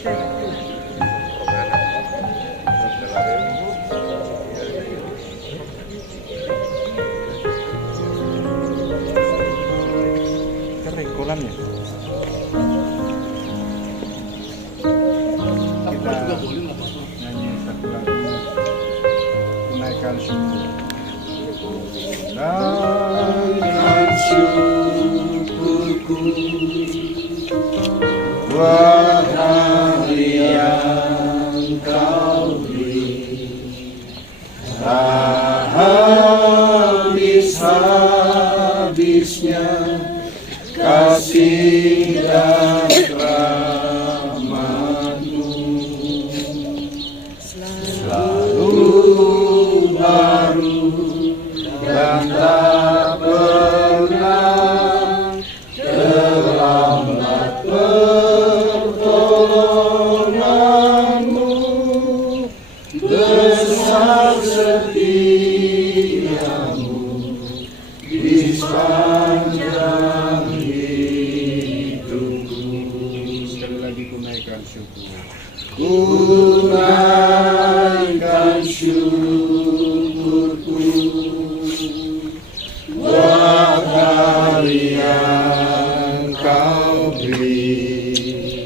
Kering kolamnya. Kita nyanyi satu lagu tunaikan syukur. Tunaikan syukurku buat hari yang kau beri, tak habis-habisnya kasih dan rahmat-Mu, selalu baru dan tak pernah terlambat pertolongan-Mu, besar setia-Mu di sepanjang hidupku. Sekali lagi kunaikan syukur. Kunaikan syukurku buat hari yang kau beri,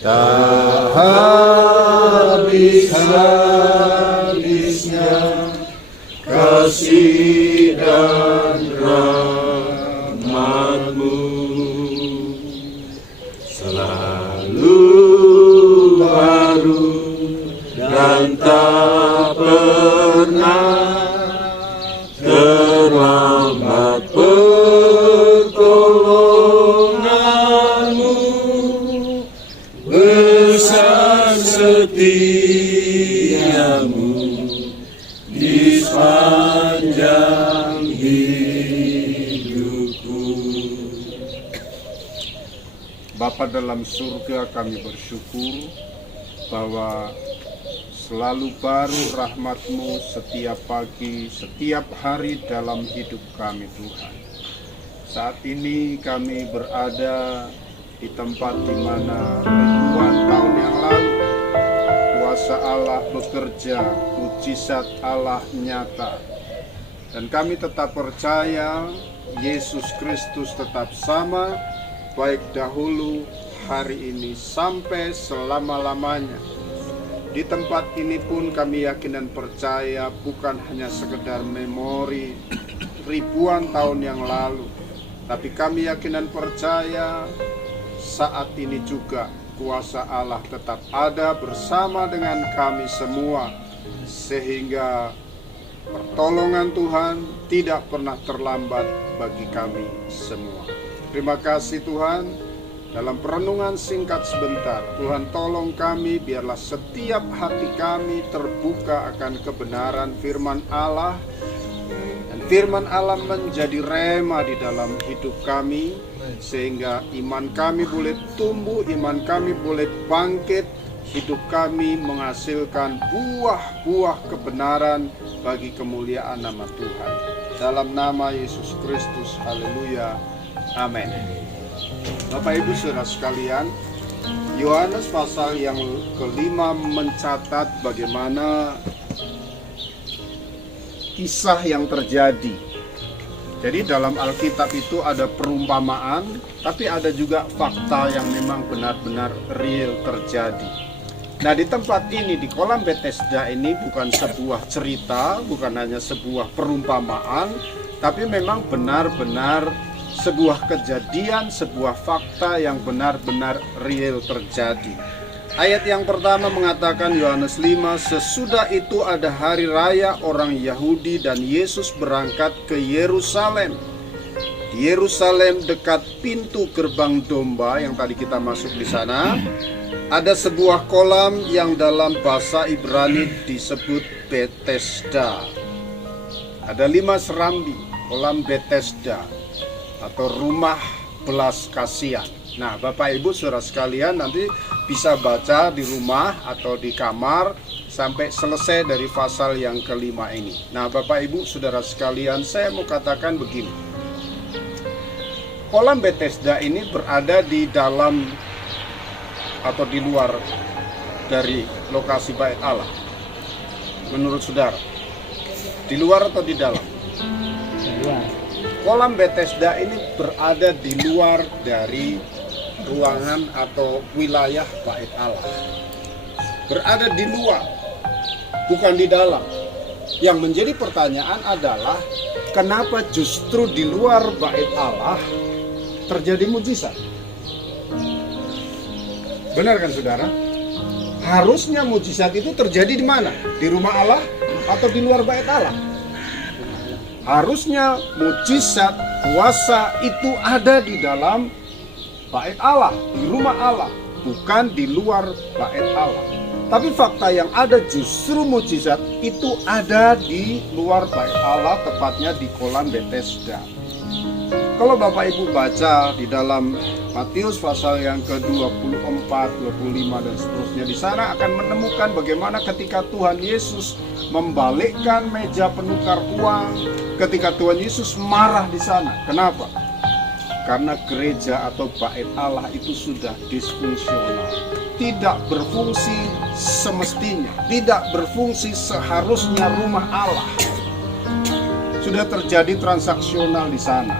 tak habis-habisnya kasih dan rahmat-Mu, selalu baru dan tak pernah terlambat pertolongan-Mu, besar setia-Mu di sepanjang hidupku. Bapa dalam surga, kami bersyukur bahwa selalu baru rahmat-Mu setiap pagi, setiap hari dalam hidup kami, Tuhan. Saat ini kami berada di tempat di mana ribuan tahun yang lalu kuasa Allah bekerja, mujizat Allah nyata. Dan kami tetap percaya Yesus Kristus tetap sama, baik dahulu, hari ini, sampai selama-lamanya. Di tempat ini pun kami yakin dan percaya bukan hanya sekedar memori ribuan tahun yang lalu, tapi kami yakin dan percaya saat ini juga kuasa Allah tetap ada bersama dengan kami semua, sehingga pertolongan Tuhan tidak pernah terlambat bagi kami semua. Terima kasih Tuhan. Dalam perenungan singkat sebentar, Tuhan tolong kami, biarlah setiap hati kami terbuka akan kebenaran firman Allah, dan firman Allah menjadi rema di dalam hidup kami, sehingga iman kami boleh tumbuh, iman kami boleh bangkit, hidup kami menghasilkan buah-buah kebenaran bagi kemuliaan nama Tuhan. Dalam nama Yesus Kristus, haleluya, amin. Bapak Ibu Saudara sekalian, Yohanes pasal yang kelima mencatat bagaimana kisah yang terjadi. Jadi dalam Alkitab itu ada perumpamaan, tapi ada juga fakta yang memang benar-benar real terjadi. Nah, di tempat ini, di kolam Bethesda ini bukan sebuah cerita, bukan hanya sebuah perumpamaan, tapi memang benar-benar sebuah kejadian, sebuah fakta yang benar-benar real terjadi. Ayat yang pertama mengatakan, Yohanes 5, sesudah itu ada hari raya orang Yahudi dan Yesus berangkat ke Yerusalem. Di Yerusalem dekat pintu gerbang domba yang tadi kita masuk di sana, ada sebuah kolam yang dalam bahasa Ibrani disebut Bethesda. Ada 5 serambi, kolam Bethesda, atau rumah belas kasihan. Nah, Bapak Ibu Saudara sekalian nanti bisa baca di rumah atau di kamar sampai selesai dari pasal yang kelima ini. Nah, Bapak Ibu Saudara sekalian, saya mau katakan begini. Kolam Bethesda ini berada di dalam atau di luar dari lokasi bait Allah? Menurut saudara, di luar atau di dalam? Di luar. Kolam Bethesda ini berada di luar dari ruangan atau wilayah bait Allah. Berada di luar, bukan di dalam. Yang menjadi pertanyaan adalah, kenapa justru di luar bait Allah terjadi mujizat? Benar kan saudara? Harusnya mujizat itu terjadi di mana? Di rumah Allah atau di luar bait Allah? Harusnya mujizat kuasa itu ada di dalam bait Allah, di rumah Allah, bukan di luar bait Allah. Tapi fakta yang ada justru mujizat itu ada di luar bait Allah, tepatnya di kolam Bethesda. Kalau Bapak Ibu baca di dalam Matius pasal yang ke-24, 25 dan seterusnya, di sana akan menemukan bagaimana ketika Tuhan Yesus membalikkan meja penukar uang, ketika Tuhan Yesus marah di sana. Kenapa? Karena gereja atau bait Allah itu sudah disfungsional, tidak berfungsi semestinya, tidak berfungsi seharusnya rumah Allah. Sudah terjadi transaksional di sana.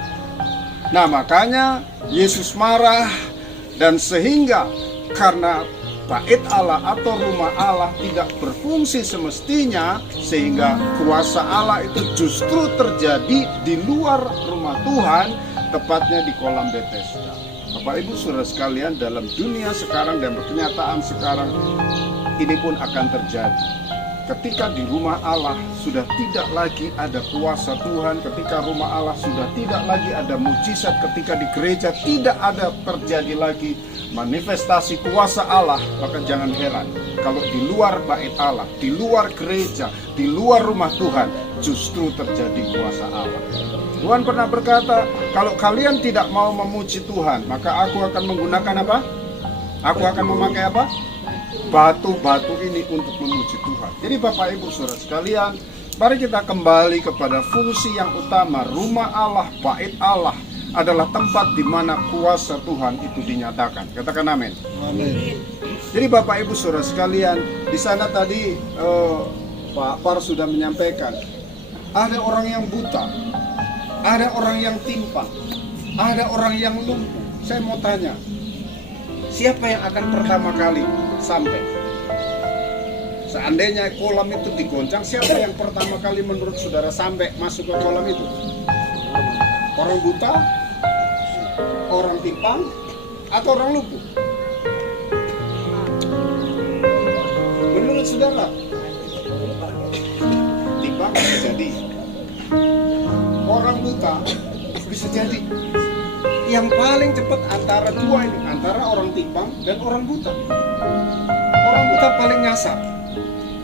Nah, makanya Yesus marah, dan sehingga karena bait Allah atau rumah Allah tidak berfungsi semestinya, sehingga kuasa Allah itu justru terjadi di luar rumah Tuhan, tepatnya di kolam Bethesda. Bapak Ibu saudara sekalian, dalam dunia sekarang dan kenyataan sekarang ini pun akan terjadi. Ketika di rumah Allah sudah tidak lagi ada kuasa Tuhan, ketika rumah Allah sudah tidak lagi ada mujizat, ketika di gereja tidak ada terjadi lagi manifestasi kuasa Allah, maka jangan heran kalau di luar bait Allah, di luar gereja, di luar rumah Tuhan justru terjadi kuasa Allah. Tuhan pernah berkata, kalau kalian tidak mau memuji Tuhan, maka aku akan menggunakan apa? Aku akan memakai apa? Batu-batu ini untuk memuji Tuhan. Jadi Bapak Ibu saudara sekalian, mari kita kembali kepada fungsi yang utama. Rumah Allah, bait Allah adalah tempat di mana kuasa Tuhan itu dinyatakan. Katakan amin. Amin. Jadi Bapak Ibu saudara sekalian, di sana tadi Pak Par sudah menyampaikan, ada orang yang buta, ada orang yang timpang, ada orang yang lumpuh. Saya mau tanya, siapa yang akan pertama kali sampai? Seandainya kolam itu digoncang, siapa yang pertama kali menurut saudara sampai masuk ke kolam itu? Orang buta, orang timpang, atau orang lumpuh? Menurut saudara, timpang bisa jadi, orang buta bisa jadi. Yang paling cepat antara dua ini, antara orang timpang dan orang buta. Orang buta paling nyasar,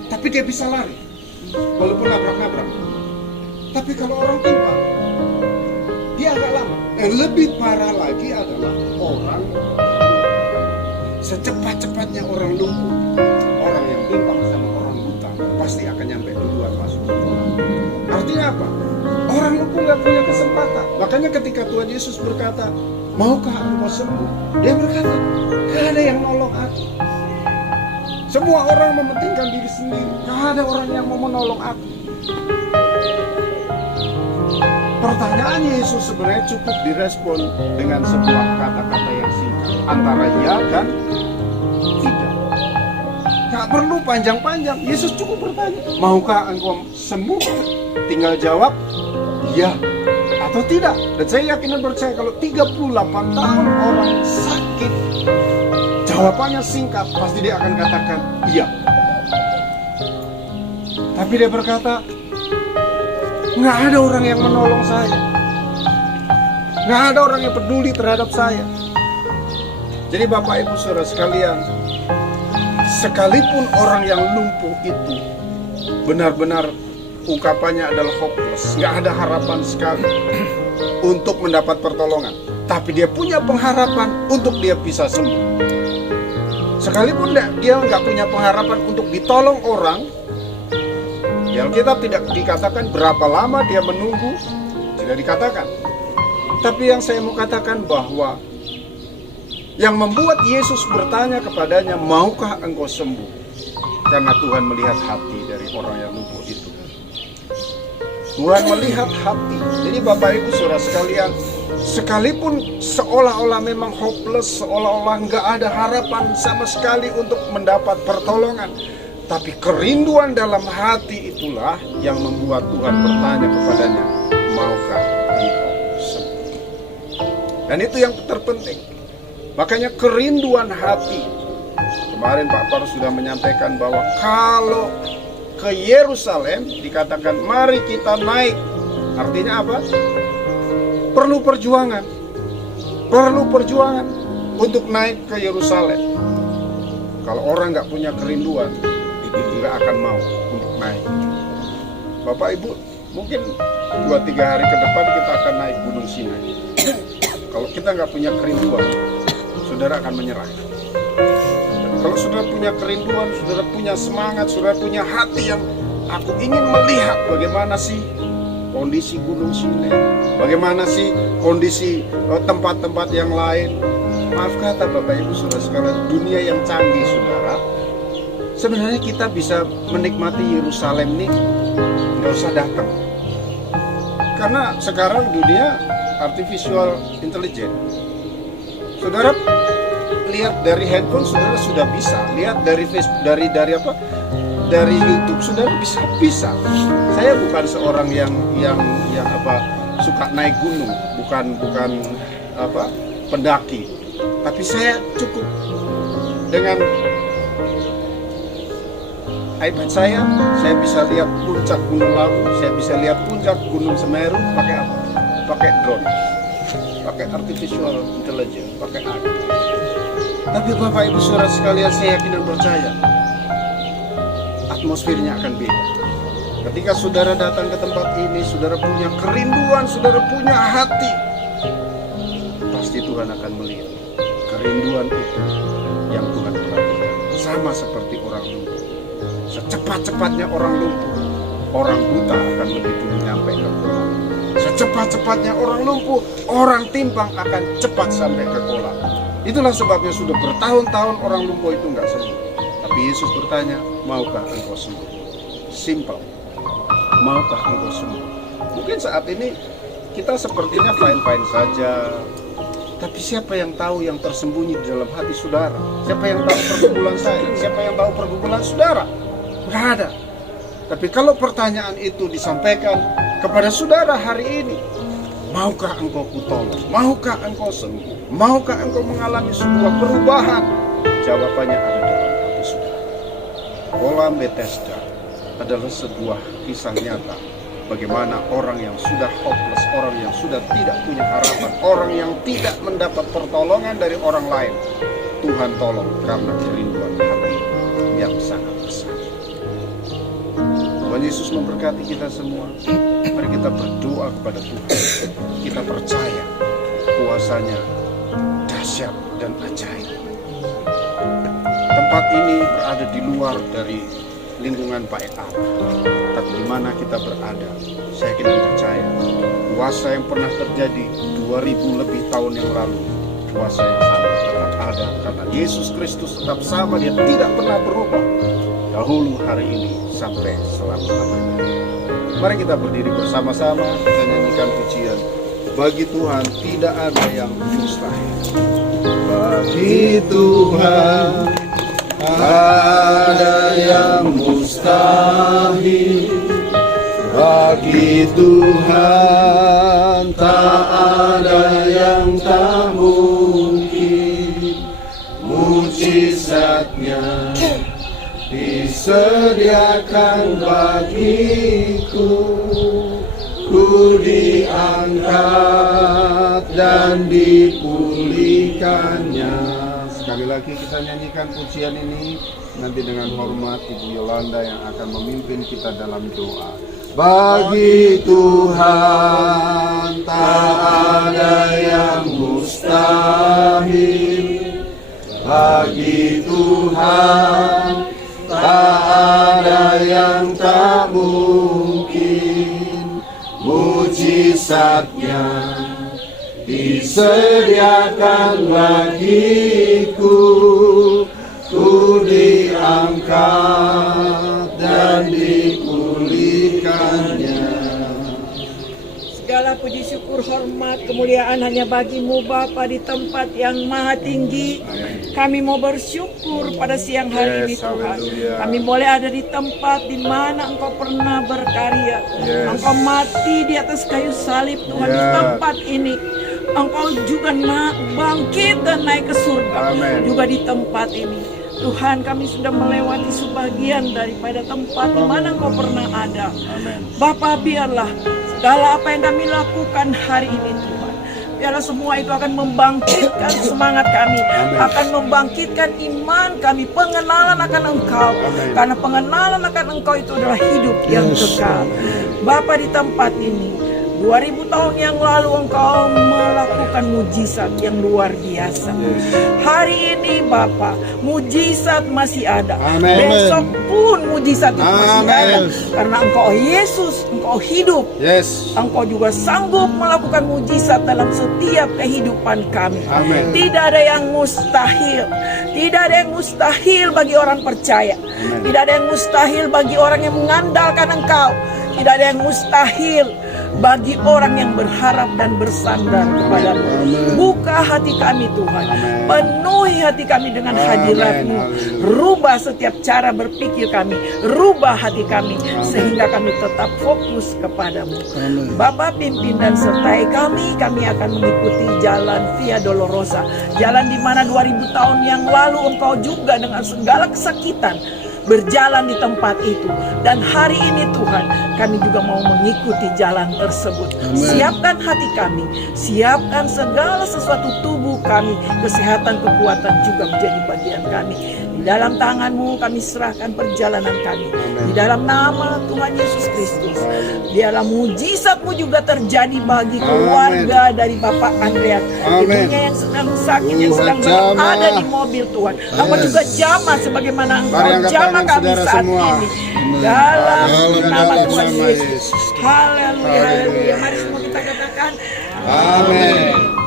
tapi dia bisa lari walaupun nabrak-nabrak. Tapi kalau orang timpang, dia agak lama. Yang lebih parah lagi adalah orang secepat-cepatnya orang lumpuh, orang yang timpang sama orang buta pasti akan nyampe duluan masuk ke kolam. Artinya apa? Orang lumpuh nggak punya kesempatan. Makanya ketika Tuhan Yesus berkata, maukah engkau sembuh? Dia berkata, gak ada yang nolong aku. Semua orang mementingkan diri sendiri. Gak ada orang yang mau menolong aku. Pertanyaan Yesus sebenarnya cukup direspon dengan sebuah kata-kata yang singkat, antara ya dan tidak. Gak perlu panjang-panjang. Yesus cukup bertanya, maukah engkau sembuh? Tinggal jawab ya atau tidak. Dan saya yakin dan percaya kalau 38 tahun orang sakit, jawabannya singkat, pasti dia akan katakan iya. Tapi dia berkata, nggak ada orang yang menolong saya, nggak ada orang yang peduli terhadap saya. Jadi Bapak Ibu saudara sekalian, sekalipun orang yang lumpuh itu benar-benar ungkapannya adalah hopeless, nggak ada harapan sekali untuk mendapat pertolongan, tapi dia punya pengharapan untuk dia bisa sembuh. Sekalipun dia nggak punya pengharapan untuk ditolong orang, ya Alkitab tidak dikatakan berapa lama dia menunggu, tidak dikatakan. Tapi yang saya mau katakan bahwa Yang membuat Yesus bertanya kepadanya, maukah engkau sembuh? Karena Tuhan melihat hati dari orang yang lumpuh itu. Tuhan melihat hati. Jadi Bapak Ibu Saudara sekalian, sekalipun seolah-olah memang hopeless, seolah-olah nggak ada harapan sama sekali untuk mendapat pertolongan, tapi kerinduan dalam hati itulah yang membuat Tuhan bertanya kepadanya, maukah engkau sembuh? Dan itu yang terpenting. Makanya kerinduan hati. Kemarin Pak Par sudah menyampaikan bahwa kalau ke Yerusalem dikatakan mari kita naik. Artinya apa? Perlu perjuangan. Perlu perjuangan untuk naik ke Yerusalem. Kalau orang nggak punya kerinduan, nggak akan mau untuk naik. Bapak Ibu, mungkin 2-3 hari ke depan kita akan naik Gunung Sinai. Kalau kita nggak punya kerinduan, saudara akan menyerah. Kalau saudara punya kerinduan, saudara punya semangat, saudara punya hati yang aku ingin melihat bagaimana sih kondisi Gunung Sinai, bagaimana sih kondisi tempat-tempat yang lain. Maaf kata Bapak Ibu Saudara sekalian, dunia yang canggih saudara, sebenarnya kita bisa menikmati Yerusalem nih, nggak usah datang. Karena sekarang dunia artificial intelligence. Saudara lihat dari handphone, saudara sudah bisa lihat dari Facebook, dari YouTube, saudara bisa. Saya bukan seorang yang suka naik gunung, bukan pendaki, tapi saya cukup dengan iPad saya bisa lihat puncak Gunung Lawu, saya bisa lihat puncak Gunung Semeru pakai apa? Pakai drone, pakai artificial intelligence, pakai AI. Tapi Bapak Ibu Saudara sekalian, saya yakin dan percaya atmosfernya akan beda. Ketika saudara datang ke tempat ini, saudara punya kerinduan, saudara punya hati, pasti Tuhan akan melihat kerinduan itu yang Tuhan perhatikan. Sama seperti orang lumpuh. Secepat-cepatnya orang lumpuh, orang buta akan lebih dulu nyampe ke kolam. Secepat-cepatnya orang lumpuh, orang timpang akan cepat sampai ke kolam. Itulah sebabnya sudah bertahun-tahun orang lumpuh itu nggak sembuh. Tapi Yesus bertanya, maukah engkau sembuh? Simple. Maukah engkau sembuh? Mungkin saat ini kita sepertinya fine-fine saja. Tapi siapa yang tahu yang tersembunyi di dalam hati saudara? Siapa yang tahu pergumulan saya? Siapa yang tahu pergumulan saudara? Nggak ada. Tapi kalau pertanyaan itu disampaikan kepada saudara hari ini, maukah engkau kutolong? Maukah engkau sembuh? Maukah engkau mengalami sebuah perubahan? Jawabannya ada dalam hati saudara. Kolam Bethesda adalah sebuah kisah nyata bagaimana orang yang sudah hopeless, orang yang sudah tidak punya harapan, orang yang tidak mendapat pertolongan dari orang lain, Tuhan tolong karena kerinduan hati yang sangat besar. Tuhan Yesus memberkati kita semua. Mari kita berdoa kepada Tuhan. Kita percaya kuasanya dahsyat dan ajaib. Tempat ini berada di luar dari lingkungan Pak Allah. Tapi di mana kita berada, saya yakin dan percaya kuasa yang pernah terjadi 2000 lebih tahun yang lalu, kuasa yang sama tetap ada karena Yesus Kristus tetap sama, dia tidak pernah berubah dahulu, hari ini, sampai selama-lamanya. Mari kita berdiri bersama-sama, kita nyanyikan pujian. Bagi Tuhan tidak ada yang mustahil. Bagi Tuhan ada yang mustahil. Bagi Tuhan tak ada yang tak mungkin. Mujizatnya disediakan bagiku. Ku diangkat dan dipulihkannya. Sekali lagi kita nyanyikan pujian ini, nanti dengan hormat Ibu Yolanda yang akan memimpin kita dalam doa. Bagi Tuhan tak ada yang mustahil. Bagi Tuhan tak ada yang tak mungkin. Mujizatnya disediakan bagiku, ku diangkat dan dipulihkannya. Segala puji syukur, hormat, kemuliaan hanya bagimu Bapa di tempat yang maha tinggi. Kami mau bersyukur pada siang hari ini Tuhan. Kami boleh ada di tempat di mana Engkau pernah berkarya. Engkau mati di atas kayu salib Tuhan di tempat ini. Engkau juga bangkit dan naik ke surga juga di tempat ini. Tuhan, kami sudah melewati sebagian daripada tempat di mana Engkau pernah ada. Bapa, biarlah segala apa yang kami lakukan hari ini Tuhan, biarlah semua itu akan membangkitkan semangat kami, akan membangkitkan iman kami, pengenalan akan Engkau. Karena pengenalan akan Engkau itu adalah hidup yang kekal. Bapa, di tempat ini 2000 tahun yang lalu Engkau melakukan mujizat yang luar biasa. Hari ini Bapa, mujizat masih ada. Besok pun mujizat itu masih ada. Karena Engkau Yesus, Engkau hidup. Engkau juga sanggup melakukan mujizat dalam setiap kehidupan kami. Tidak ada yang mustahil. Tidak ada yang mustahil bagi orang percaya. Tidak ada yang mustahil bagi orang yang mengandalkan Engkau. Tidak ada yang mustahil bagi orang yang berharap dan bersandar kepadamu. Buka hati kami Tuhan, penuhi hati kami dengan hadirat-Mu. Rubah setiap cara berpikir kami, rubah hati kami sehingga kami tetap fokus kepadamu. Bapa, pimpin dan sertai kami akan mengikuti jalan Via Dolorosa, jalan di mana 2000 tahun yang lalu Engkau juga dengan segala kesakitan berjalan di tempat itu. Dan hari ini Tuhan, kami juga mau mengikuti jalan tersebut. Siapkan hati kami, siapkan segala sesuatu tubuh kami, kesehatan, kekuatan juga menjadi bagian kami. Di dalam tangan-Mu kami serahkan perjalanan kami. Di dalam nama Tuhan Yesus Kristus, biarlah mujizat-Mu juga terjadi bagi keluarga dari Bapak Andreas, ibunya yang sedang sakit, yang sedang berada di mobil Tuhan. Apa juga jamah sebagaimana Engkau jamah kami saat ini. Dalam nama Tuhan Yesus. Haleluya, haleluya. Mari semua kita katakan amin.